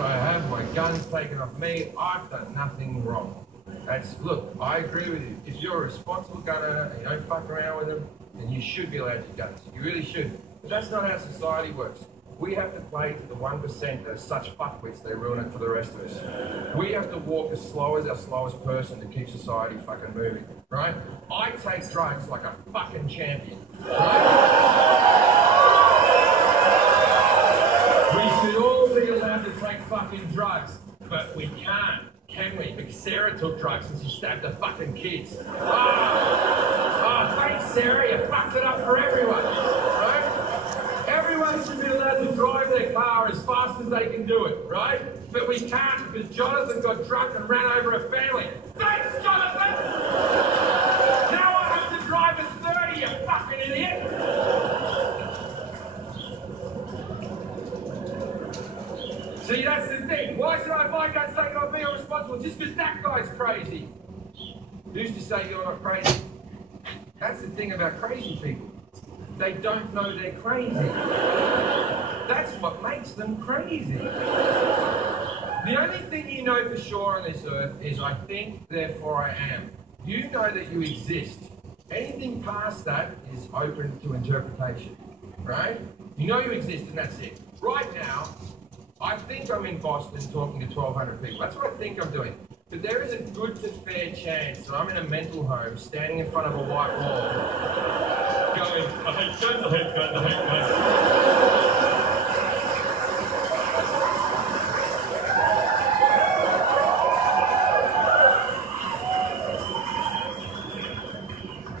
arrested, I have my guns taken off me, I've done nothing wrong. Look, I agree with you. If you're a responsible gun owner and you don't fuck around with them, then you should be allowed your guns. You really should. But that's not how society works. We have to play to the 1% that are such fuckwits they ruin it for the rest of us. We have to walk as slow as our slowest person to keep society fucking moving, right? I take drugs like a fucking champion, right? We should all be allowed to take fucking drugs, but we can't, can we? Because Sarah took drugs and she stabbed the fucking kids. Oh, thanks Sarah, you fucked it up for everyone, right? Everyone should be allowed to drive their car as fast as they can do it, right? But we can't because Jonathan got drunk and ran over a family. Thanks, Jonathan! Now I have to drive at 30, you fucking idiot! See, that's the thing. Why should I have my guns taken off me or responsible just because that guy's crazy? Who's to say you're not crazy? That's the thing about crazy people. They don't know they're crazy. That's what makes them crazy. The only thing you know for sure on this earth is I think, therefore I am. You know that you exist. Anything past that is open to interpretation, right? You know you exist and that's it. Right now, I think I'm in Boston talking to 1,200 people. That's what I think I'm doing. But there is a good to fair chance that I'm in a mental home standing in front of a white wall going, I hate guns, I hate guns, I hate guns.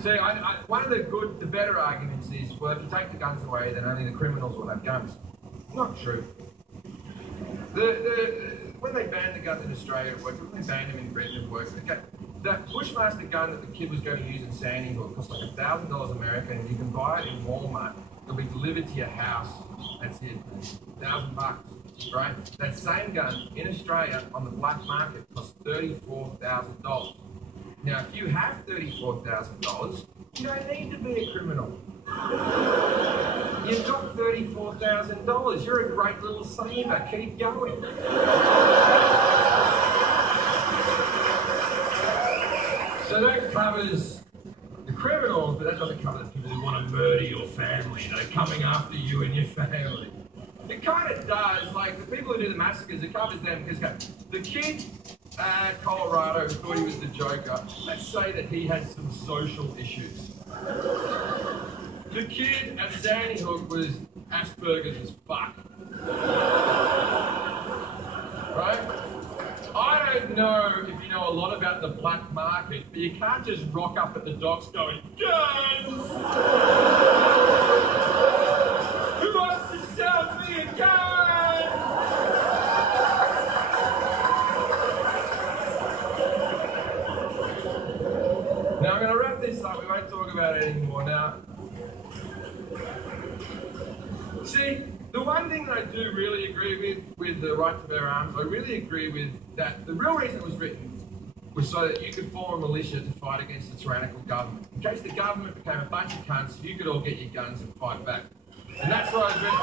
See, one of the better arguments is, well, if you take the guns away, then only the criminals will have guns. Not true. When they banned the guns in Australia, it worked. When they banned them in Britain, it worked. That Bushmaster gun that the kid was going to use in Sandy Hook cost like $1,000 American, and you can buy it in Walmart. It'll be delivered to your house. That's it. $1,000, right? That same gun in Australia on the black market costs $34,000. Now, if you have $34,000, you don't need to be a criminal. You've got $34,000. You're a great little saver. Keep going. So that covers the criminals, but that doesn't cover the people who want to murder your family, that are coming after you and your family. It kind of does, like the people who do the massacres, it covers them because the kid at Colorado who thought he was the Joker, let's say that he has some social issues. The kid at Sandy Hook was Asperger's as fuck. Right? I don't know if you know a lot about the black market, but you can't just rock up at the docks going, guns! Who wants to sell me a gun? Now I'm going to wrap this up, we won't talk about it anymore now. See, the one thing that I do really agree with the right to bear arms, I really agree with that the real reason it was written was so that you could form a militia to fight against the tyrannical government. In case the government became a bunch of cunts, you could all get your guns and fight back. And that's what I was written.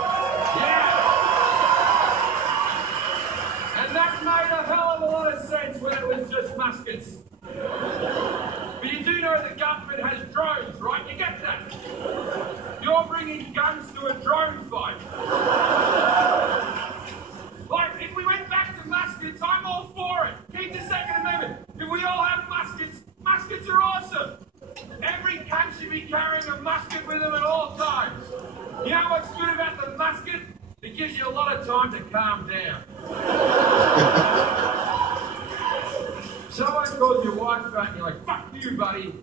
Yeah! And that made a hell of a lot of sense when it was just muskets. But you do know the government has drones, right? You get that? You're bringing guns to a drone fight. Like, if we went back to muskets, I'm all for it. Keep the Second Amendment. If we all have muskets, muskets are awesome. Every cunt should be carrying a musket with them at all times. You know what's good about the musket? It gives you a lot of time to calm down. Someone calls your wife fat and you're like, fuck you, buddy.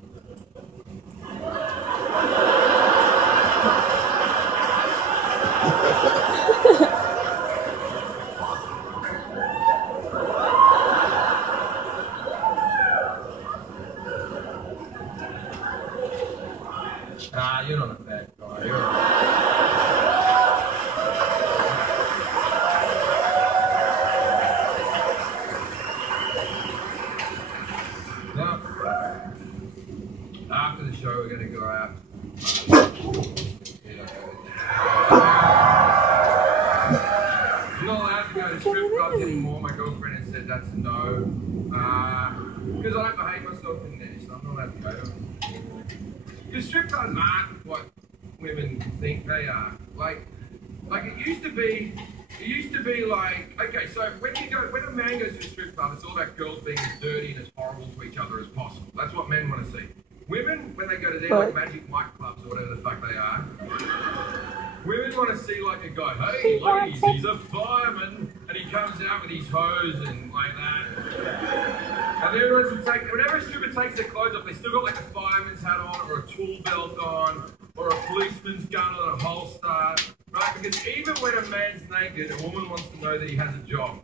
You're not a bad guy. Now, after the show, we're going to go out clubs anymore. My girlfriend has said that's a no. Because I don't behave myself in there, so I'm not allowed to go to them. Because strip clubs aren't what women think they are. Like it used to be like, okay, so when a man goes to a strip club, it's all about girls being as dirty and as horrible to each other as possible. That's what men want to see. Women, when they go to their like Magic Mike clubs or whatever the fuck they are, women want to see like a guy, hey ladies, he's a fireman, and he comes out with his hose and like that. And then whenever a stripper takes their clothes off, they still got like a fireman's hat on, or a tool belt on, or a policeman's gun on a holster, right? Because even when a man's naked, a woman wants to know that he has a job.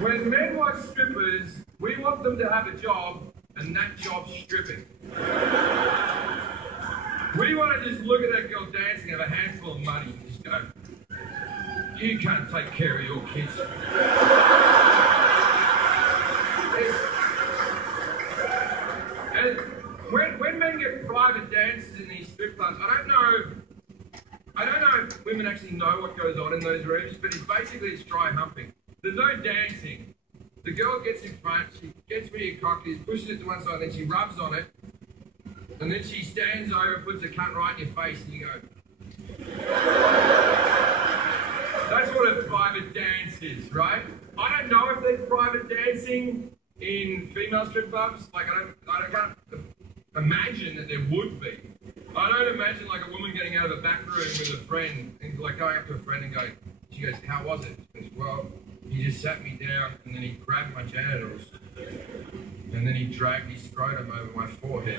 When men watch strippers, we want them to have a job, and that job's stripping. We want to just look at that girl dancing, have a handful of money, and just go, you can't take care of your kids. And when men get private dances in these strip clubs, I don't know if women actually know what goes on in those rooms, but it's dry humping. There's no dancing. The girl gets in front, she gets where your cock is, pushes it to one side, and then she rubs on it, and then she stands over, puts a cunt right in your face, and you go. That's what a private dance is, right? I don't know if there's private dancing in female strip clubs. Like, I can't imagine that there would be. I don't imagine like a woman getting out of a back room with a friend and like going up to a friend and going, she goes, how was it? She goes, well, he just sat me down and then he grabbed my genitals and then he dragged his scrotum over my forehead.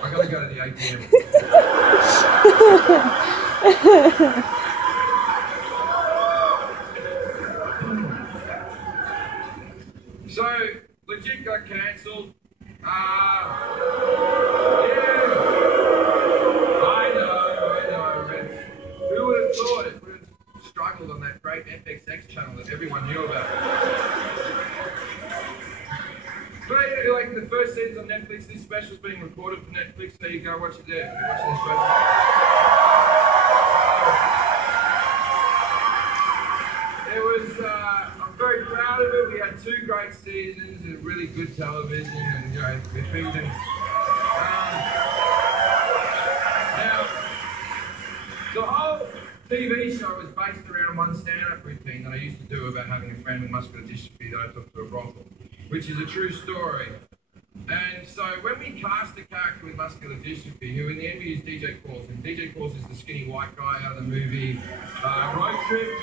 I gotta go to the ATM. So, legit got cancelled. Yeah. I know. Who would have thought it would have struggled on that great FXX channel that everyone knew about? But like the first season's on Netflix, this special's being recorded for Netflix, so you go watch it there. You're watching the special. I'm very proud of it. We had 2 great seasons of really good television and, you know, the pigeons. Now, the whole TV show was based around one stand-up routine that I used to do about having a friend with muscular dystrophy that I took to a brothel, which is a true story. And so when we cast a character with muscular dystrophy, who in the end we use DJ Coulson. DJ Coulson is the skinny white guy out of the movie Road Trip.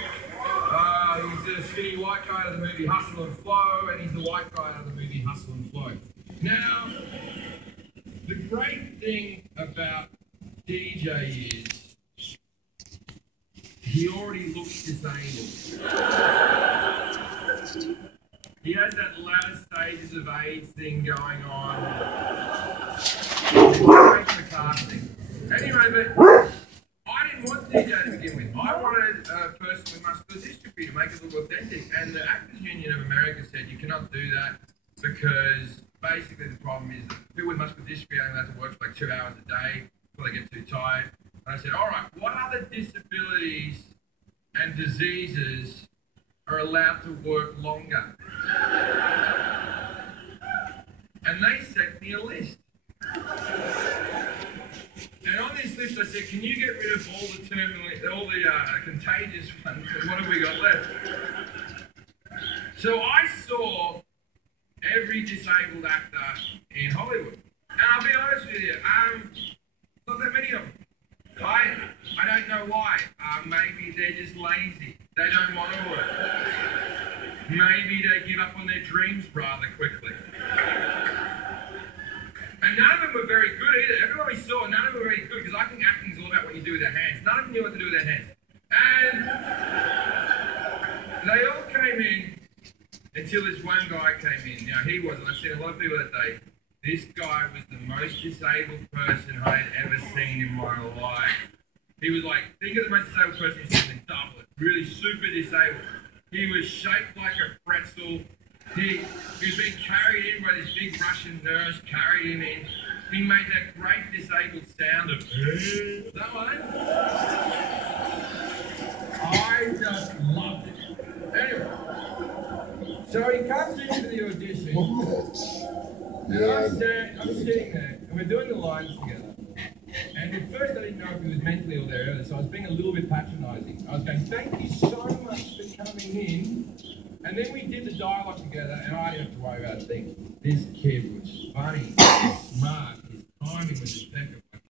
He's the skinny white guy out of the movie Hustle and Flow, and he's the white guy out of the movie Hustle and Flow. Now, the great thing about DJ is he already looks disabled. He has that latter stages of AIDS thing going on. It's great for casting. Anyway, but I didn't want DJ to begin with. I wanted a person with muscular dystrophy to make it look authentic. And the Actors Union of America said you cannot do that because basically the problem is that people with muscular dystrophy are only allowed to work for like 2 hours a day before they get too tired. And I said, all right, what other disabilities and diseases are allowed to work longer? And they sent me a list. And on this list I said, can you get rid of all the contagious ones, and what have we got left? So I saw every disabled actor in Hollywood. And I'll be honest with you, not that many of them. I don't know why. Maybe they're just lazy. They don't want to work. Maybe they give up on their dreams rather quickly. And none of them were very good either. Everyone we saw, none of them were very good, because I think acting is all about what you do with their hands. None of them knew what to do with their hands. And they all came in until this one guy came in. Now he was, and I've seen a lot of people that day, this guy was the most disabled person I had ever seen in my life. He was like, think of the most disabled person you've seen and double it. Really super disabled. He was shaped like a pretzel. He was being carried in by this big Russian nurse, carried him in. He made that great disabled sound of that one. I just loved it. Anyway, so he comes into the audition. And I'm sitting there, and we're doing the lines together. And at first I didn't know if he was mentally ill there earlier, so I was being a little bit patronising. I was going, thank you so much for coming in. And then we did the dialogue together, and I didn't have to worry about a thing. This kid was funny, smart, his timing was impeccable.